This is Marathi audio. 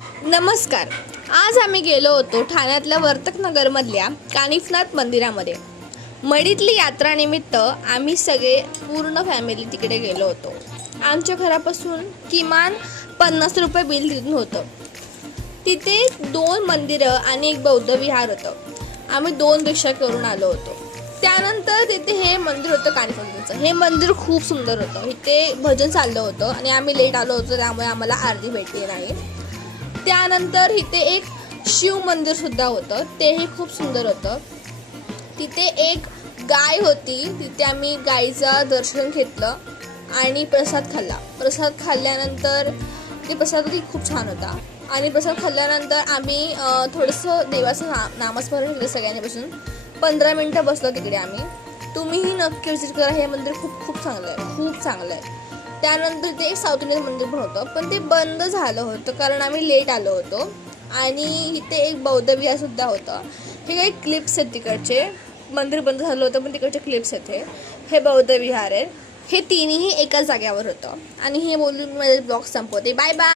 नमस्कार. आज आम्ही गेलो होतो ठाण्यातल्या वर्तकनगरमधल्या कानिफनाथ मंदिरामध्ये. मडीतली यात्रानिमित्त आम्ही सगळे पूर्ण फॅमिली तिकडे गेलो होतो. आमच्या घरापासून किमान 50 रुपये बिल तिथून होतं. तिथे 2 मंदिरं आणि एक बौद्ध विहार होतं. आम्ही 2 रिक्षा करून आलो होतो. त्यानंतर तिथे हे मंदिर होतं कानिफनाथचं. हे मंदिर खूप सुंदर होतं. इथे भजन चाललं होतं आणि आम्ही लेट आलो होतो, त्यामुळे आम्हाला आरती भेटली नाही. त्यानंतर इथे एक शिव मंदिर सुद्धा होतं, तेही खूप सुंदर होतं. तिथे एक गाय होती, तिथे आम्ही गायीचं दर्शन घेतलं आणि प्रसाद खाल्ला. प्रसाद खाल्ल्यानंतर ते प्रसादही खूप छान होता. आणि प्रसाद खाल्ल्यानंतर आम्ही थोडंसं देवाचं नामस्मरण केलं सगळ्यांनी बसून. 15 मिनटं बसलो तिकडे आम्ही. तुम्हीही नक्की विजिट करा. हे मंदिर खूप चांगलं आहे, खूप चांगलं आहे. त्यानंतर ते एक साऊथ इंडियन मंदिर पण होतं, पण ते बंद झालं होतं कारण आम्ही लेट आलो होतो. आणि इथे एक बौद्ध विहार सुद्धा होतं. हे काही क्लिप्स आहेत तिकडचे. मंदिर बंद झालं होतं पण तिकडचे क्लिप्स आहेत. हे बौद्ध विहार आहे. हे तिन्ही एकाच जाग्यावर होतं. आणि हे बोलून माझे ब्लॉग संपवते. Bye bye.